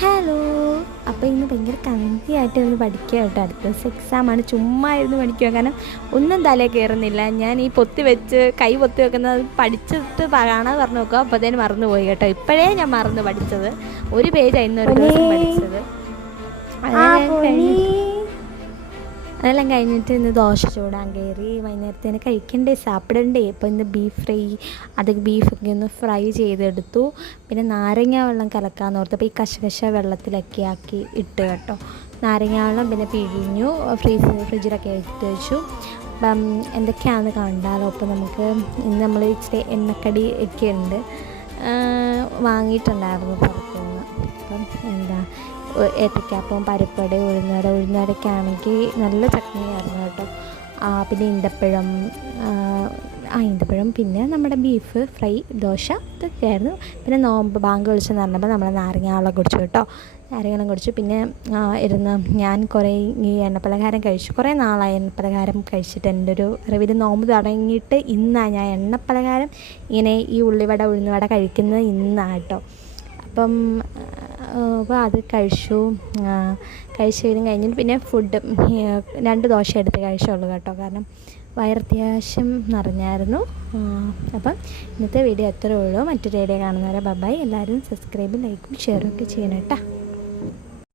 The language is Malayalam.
ഹലോ. അപ്പോൾ ഇന്ന് ഭയങ്കര കൺഫ്യൂയായിട്ട് ഇരുന്ന് പഠിക്കുക കേട്ടോ. അടുത്ത ദിവസം എക്സാമാണ്. ചുമ്മാ ഇരുന്ന് പഠിക്കുക, കാരണം ഒന്നും തലയിൽ കയറുന്നില്ല. ഞാൻ ഈ പൊത്തി വെച്ച് കൈ പൊത്തി വെക്കുന്നത് പഠിച്ചിട്ട് കാണാതെ പറഞ്ഞു നോക്കുക, അപ്പോഴത്തേന് മറന്നുപോയി കേട്ടോ. ഇപ്പോഴേ ഞാൻ മറന്നു പഠിച്ചത്. ഒരു പേജായിരുന്നു ഒരു ദിവസം പഠിച്ചത്. അതെല്ലാം കഴിഞ്ഞിട്ട് ഇന്ന് ദോശ ചൂടാൻ കയറി. വൈകുന്നേരത്തേന് കഴിക്കണ്ടേ, സാപ്പിടണ്ടേ. അപ്പോൾ ഇന്ന് ബീഫ് ഫ്രൈ, അത് ബീഫൊക്കെ ഒന്ന് ഫ്രൈ ചെയ്തെടുത്തു. പിന്നെ നാരങ്ങ വെള്ളം കലക്കാമെന്ന് ഓർത്ത് അപ്പോൾ ഈ കശകശ വെള്ളത്തിലൊക്കെ ആക്കി ഇട്ട് കേട്ടോ. നാരങ്ങ വെള്ളം പിന്നെ പിഴിഞ്ഞു ഫ്രിഡ്ജിലൊക്കെ എടുത്ത് വെച്ചു. അപ്പം എന്തൊക്കെയാണെന്ന് കണ്ടാലോ. അപ്പോൾ നമുക്ക് ഇന്ന് നമ്മൾ ഇച്ചിരി എണ്ണക്കടി ഒക്കെ ഉണ്ട്, വാങ്ങിയിട്ടുണ്ടായിരുന്നു പുറത്തുനിന്ന്. അപ്പം എന്താ ഏത്തക്കാപ്പവും പരിപ്പട ഉഴുന്നടയ്ക്കാണെങ്കിൽ നല്ല ചട്നിയായിരുന്നു കേട്ടോ. പിന്നെ ഈന്തപ്പഴം പിന്നെ നമ്മുടെ ബീഫ് ഫ്രൈ, ദോശ, ഇതൊക്കെയായിരുന്നു. പിന്നെ നോമ്പ് ബാങ്ക് വിളിച്ചെന്ന് പറഞ്ഞപ്പോൾ നമ്മൾ നാരങ്ങാവെള്ളം കുടിച്ചു കേട്ടോ. നാരങ്ങാവെള്ളം കുടിച്ചു. പിന്നെ ഞാൻ കുറേ ഈ എണ്ണപ്പലഹാരം കഴിച്ചു. കുറേ നാളായി എണ്ണപ്പലഹാരം കഴിച്ചിട്ട്. എൻ്റെ ഒരു അറിവിൽ നോമ്പ് തുടങ്ങിയിട്ട് ഇന്നാണ് ഞാൻ എണ്ണപ്പലഹാരം ഇങ്ങനെ ഈ ഉള്ളിവട ഉഴുന്നുവട കഴിക്കുന്നത് ഇന്നാണ് കേട്ടോ. അപ്പോൾ അത് കഴിച്ചു കഴിഞ്ഞിട്ട് പിന്നെ ഫുഡ് 2 ദോശ എടുത്ത് കഴിച്ചുള്ളൂ കേട്ടോ, കാരണം വയറത്യാവശ്യം നിറഞ്ഞായിരുന്നു. അപ്പം ഇന്നത്തെ വീഡിയോ എത്രയേ ഉള്ളൂ. മറ്റൊരു വീഡിയോ കാണുന്നവരെ ബൈ. എല്ലാവരും സബ്സ്ക്രൈബും ലൈക്കും ഷെയറും ഒക്കെ ചെയ്യണം കേട്ടോ.